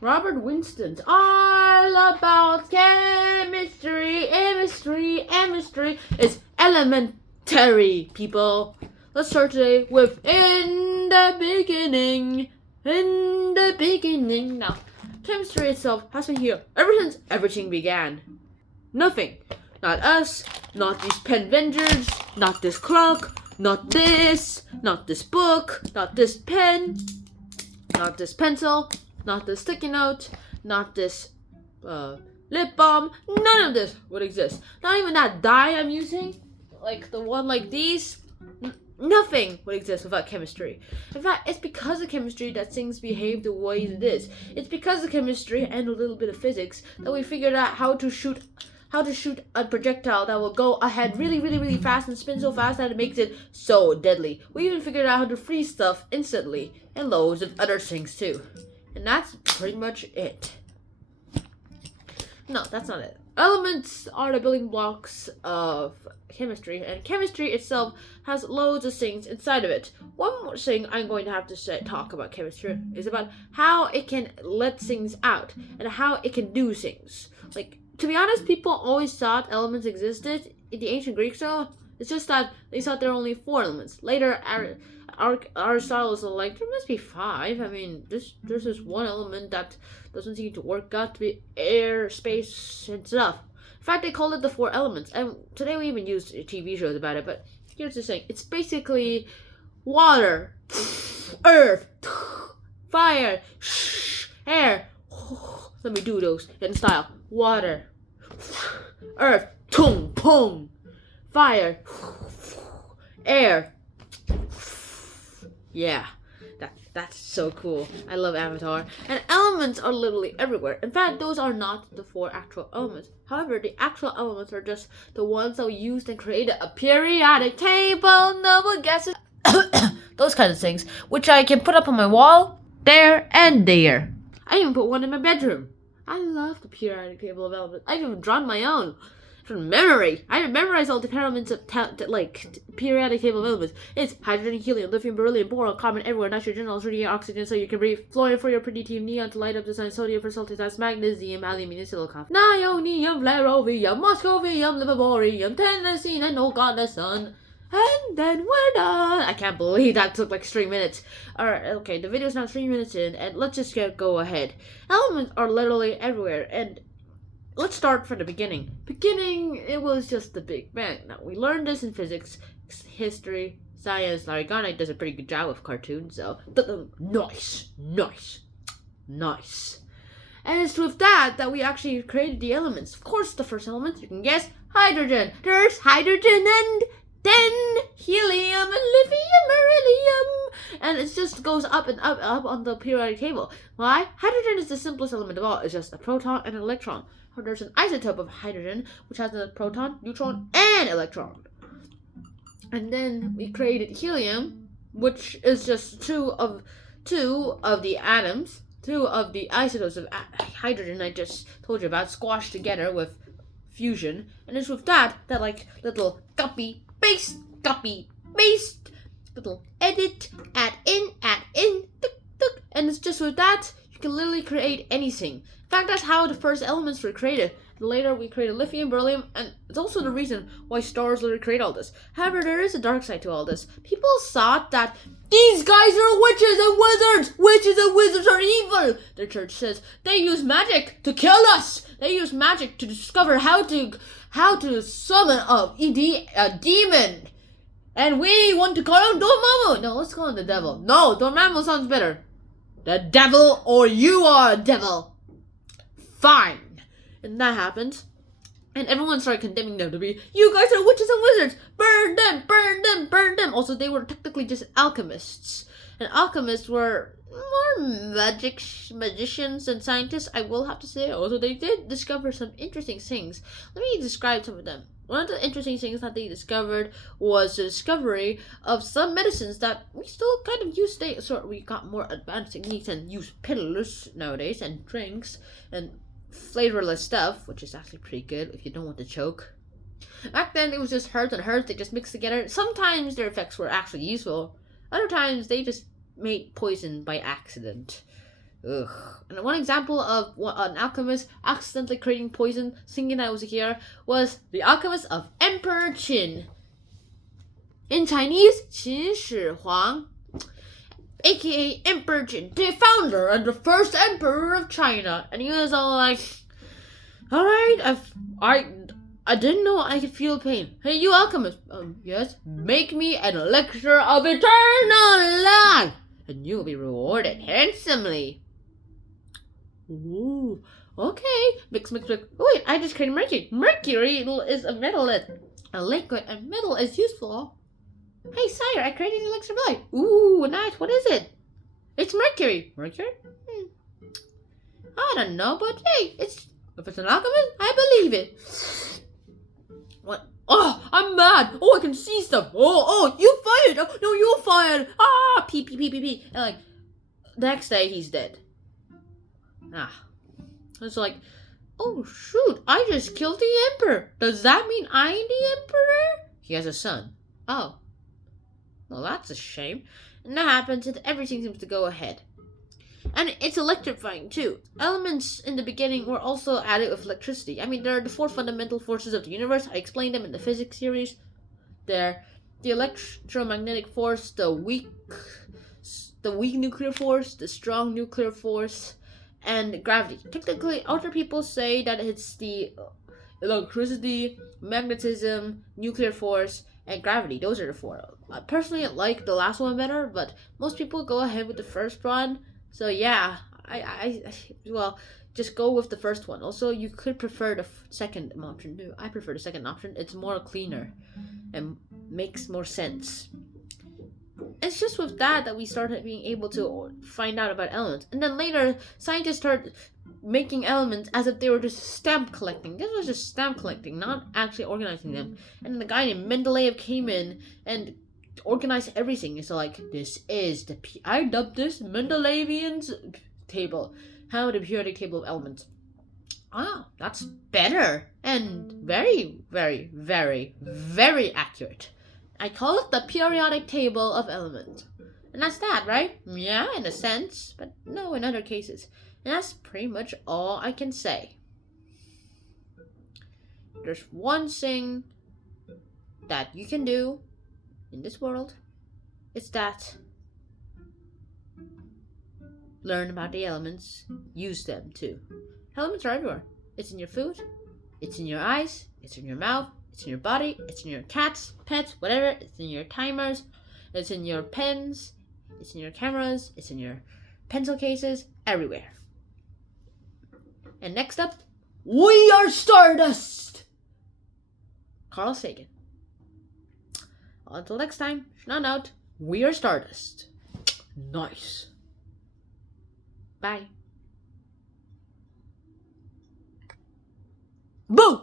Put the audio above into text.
Robert Winston's all about chemistry. It's elementary, people. Let's start today with in the beginning. Now, chemistry itself has been here ever since everything began. Nothing. Not us, not these pen vendors, not this clock, not this book, not this pen, not this pencil, not this sticky note, not this lip balm. None of this would exist. Not even that dye I'm using, like the one like these. Nothing would exist without chemistry. In fact, it's because of chemistry that things behave the way it is. It's because of chemistry and a little bit of physics that we figured out how to shoot a projectile that will go ahead really fast and spin so fast that it makes it so deadly. We even figured out how to freeze stuff instantly, and loads of other things too. And that's pretty much it. No, that's not it. Elements are the building blocks of chemistry, and chemistry itself has loads of things inside of it. One more thing I'm going to have to talk about chemistry is about how it can let things out and how it can do things. Like, to be honest, people always thought elements existed in the ancient Greeks, though. It's just that they thought there were only 4 elements. Later, Aristotle was like, there must be 5. I mean, there's this one element that doesn't seem to work out to be air, space, and stuff. In fact, they called it the 4 elements, and today we even used TV shows about it, but here's the thing. It's basically water, earth, fire, air. Let me do those in style. Water, earth, tung, pong, fire, air. Yeah, that's so cool. I love Avatar. And elements are literally everywhere. In fact, those are not the 4 actual elements. However, the actual elements are just the ones that we used and created a periodic table, noble gases, those kinds of things, which I can put up on my wall, there and there. I even put one in my bedroom. I love the periodic table of elements. I've even drawn my own. From memory. I memorized all the elements of periodic table of elements. It's hydrogen, helium, lithium, beryllium, boron, carbon, everywhere, nitrogen, oxygen, oxygen, so you can breathe, fluorine for your pretty team, neon to light up the sun, sodium for sulfate acid, magnesium, aluminium, silicon, nionium, flerovium, moscovium, livermorium, tennessine, and oh god, the sun. And then we're done. I can't believe that took like 3 minutes. Alright, okay, the video's now 3 minutes in, and let's just go ahead. Elements are literally everywhere, and let's start from the beginning. It was just the Big Bang. Now, we learned this in physics, history, science. Larry Garnight does a pretty good job with cartoons, so nice. And it's with that we actually created the elements. Of course, the first element, you can guess, hydrogen. There's hydrogen and then helium and lithium, beryllium, and it just goes up and up on the periodic table. Why? Hydrogen is the simplest element of all. It's just a proton and an electron. There's an isotope of hydrogen, which has a proton, neutron, and electron. And then we created helium, which is just two of the atoms, 2 of the isotopes of hydrogen I just told you about, squashed together with fusion. And it's with that like little copy, paste, little edit, add in, tuk, tuk. And it's just with that, you can literally create anything. In fact, that's how the first elements were created. Later, we created lithium, beryllium, and it's also the reason why stars literally create all this. However, there is a dark side to all this. People thought that these guys are witches and wizards! Witches and wizards are evil! The church says they use magic to kill us! They use magic to discover how to summon a demon! And we want to call him Dormammu! No, let's call him the devil. No, Dormammu sounds better. The devil, or you are a devil! Fine. And that happened. And everyone started condemning them to be, you guys are witches and wizards! Burn them! Burn them! Burn them! Also, they were technically just alchemists. And alchemists were more magicians than scientists, I will have to say. Also, they did discover some interesting things. Let me describe some of them. One of the interesting things that they discovered was the discovery of some medicines that we still kind of use today. So we got more advanced techniques and use pills nowadays and drinks and flavorless stuff, which is actually pretty good if you don't want to choke. Back then, it was just herbs and herbs they just mixed together. Sometimes their effects were actually useful. Other times, they just made poison by accident. Ugh. And one example of an alchemist accidentally creating poison, thinking that it was a cure, was the alchemist of Emperor Qin. In Chinese, Qin Shi Huang, aka Emperor Qin, the founder and the first emperor of China. And he was all like, alright, I didn't know I could feel pain. Hey, you alchemist. Yes? Make me an elixir of eternal life, and you'll be rewarded handsomely. Ooh, okay. Mix. Oh, wait, I just created mercury. Mercury is a metal, a liquid, and metal is useful. Hey, sire, I created an elixir of life. Ooh, nice. What is it? It's mercury. Mercury? I don't know, but hey, if it's an alchemist, I believe it. What? Oh, I'm mad. Oh, I can see stuff. Oh, you fired. Oh, no, you fired. Ah, pee. And like, the next day he's dead. It's like, oh shoot, I just killed the emperor. Does that mean I'm the emperor? He has a son. Oh. Well, that's a shame. And that happens and everything seems to go ahead. And it's electrifying too. Elements in the beginning were also added with electricity. I mean, there are the 4 fundamental forces of the universe. I explained them in the physics series. They're the electromagnetic force, the weak nuclear force, the strong nuclear force, and gravity. Technically, other people say that it's the electricity, magnetism, nuclear force, and gravity. Those are the 4. I personally like the last one better, but most people go ahead with the first one. So yeah, well, just go with the first one. Also, you could prefer the second option too. I prefer the second option. It's more cleaner and makes more sense. It's just with that we started being able to find out about elements. And then later, scientists started making elements as if they were just stamp collecting. This was just stamp collecting, not actually organizing them. And then the guy named Mendeleev came in and organized everything. It's like, this is I dubbed this Mendeleevian's table. How the periodic table of elements. Ah, that's better. And very, very, very, very accurate. I call it the periodic table of elements. And that's that, right? Yeah, in a sense, but no in other cases. And that's pretty much all I can say. There's one thing that you can do in this world. It's that learn about the elements, use them too. Elements are everywhere. It's in your food, it's in your eyes, it's in your mouth, it's in your body, it's in your cats, pets, whatever. It's in your timers, it's in your pens, it's in your cameras, it's in your pencil cases, everywhere. And next up, we are Stardust! Carl Sagan. Until next time, Schnon out, we are Stardust. Nice. Bye. Boo!